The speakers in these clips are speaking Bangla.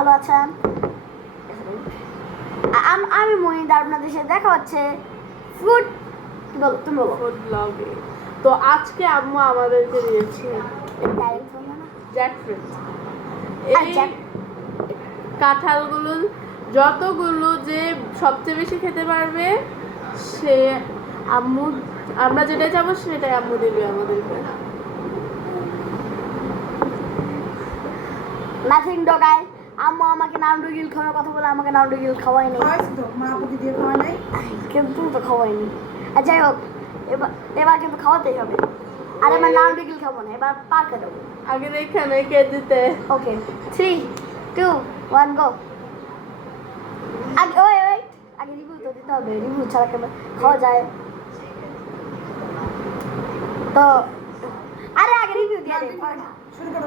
ভালো আছেন? আমি মহিন্দা, আপনাদের সাথে দেখা হচ্ছে ফুড কি বলো তুমি বলো ফুড ব্লগে। তো আজকে আম্মু আমাদেরকে দিয়েছে জ্যাকফ্রুট। এই কাঁঠালগুলো যতগুলো যে সবচেয়ে বেশি খেতে পারবে সে আম্মু, আমরা যেটা যাবো সেটাই আম্মু দিবে আমাদেরকে। নাথিং ডগাই। আম্মু আমাকে নান্ডুগিল খাওয়ার কথা বলে আমাকে নান্ডুগিল খাওয়ায়নি, কিন্তু তো খাওয়ায়নি। আর যাই হোক, এবার কিন্তু খাওয়াতেই হবে। আর এবার নান্ডুগিল খাবো না, এবার পার্কে যাবো। আগে এখানে কে দিতে। ওকে 3 2 1 গো। আগে ওই আগে রিভিউ তো দিতে হবে, রিভিউ ছাড়া কেমন খাওয়া যায়? তো আরে আগে রিভিউ দিয়ে দে। শুরু করো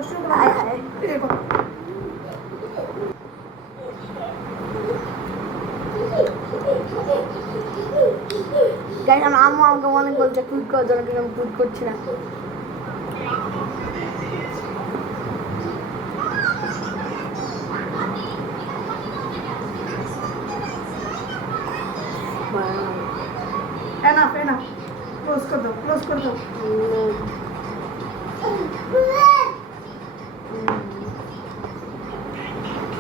গাইস আম্মু আমাকে অনেক বলছে কুইক করার জন্য, কিন্তু আমি কুইক করছি না। এনাফ ক্লোজ করে দাও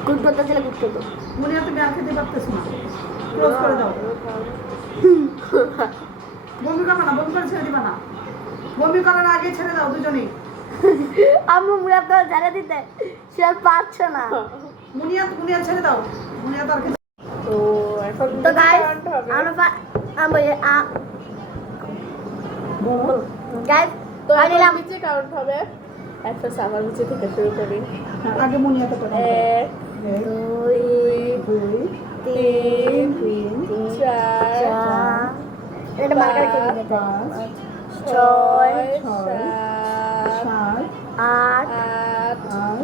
কুইক করতে চলে কুইক করতে। মনে তুমি আর খেতে পারতেছ না, ক্লোজ করে দাও। বমি করবে না, বমি করে ছেড়ে দিবা না, বমি করার আগে ছেড়ে দাও দুজনেই। আম্মু মুরাদ তো ছেড়ে দিতে, সে আর পারছে না। মুনিয়া ছেড়ে দাও, মুনিয়া তার খেতে। তো এখন তো গাইস গাইস তো নিলাম। নিচে কাউন্ট হবে। একটা সামার নিচে থেকে শুরু করি। আগে মুনিয়া তো 1 2 2 3 4 এটা মার্কার কে দিতে 5 6 7 8 8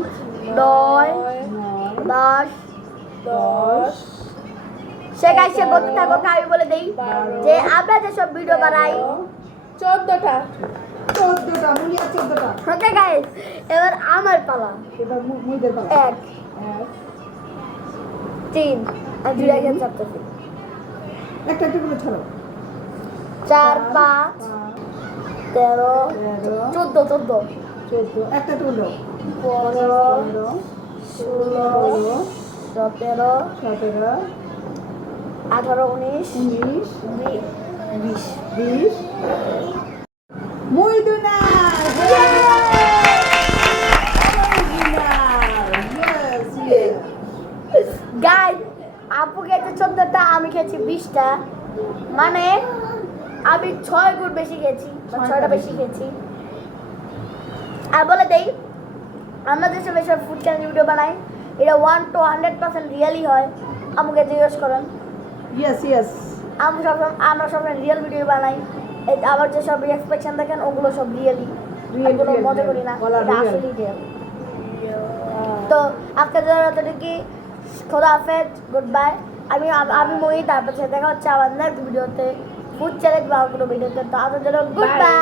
9 9 10 10 সে গাইছে বলতে থাকো, আমি বলে দেই যে আমরা যেসব ভিডিও বানাই 14টা মুনিয়া 14টা। ওকে গাইস, এবার আমার পালা। এবার মুইদের পালা। 1 3 আর 2 আগে চাপতেছি। একটা করে ছাড়ো। 4 5 13 13 14 14 14 একটা তুলো 15 16 16 17 18 19 19 20 20 মুইদুনা গাইস আপু খেয়েছে 14টা, আমি খেয়েছি 20টা, মানে আমি 6 গুণ বেশি খেয়েছি, 6টা বেশি খেয়েছি। আর বলে দেই আমরা যেসব এসব ফুড চ্যানেল ভিডিও বানাই এটা 1 to 100% রিয়েলি হয়। আমাকে জিজ্ঞেস করেন, ইয়েস আমরা সব রিয়েল ভিডিও বানাই। আবার যেসব এক্সপেকশন দেখেন ওগুলো সব রিয়েলি, কোনো মজা করি না, এটা আসলেই রিয়েল। তো আজকের জন্য এতটুকু, খোদা হাফেজ, গুড বাই। আমি মই, তারপর দেখা হচ্ছে আমার নেক্সট ভিডিওতে ফুড চ্যালেঞ্জ বা কোনো ভিডিওতে। তো আজকের জন্য গুড বাই।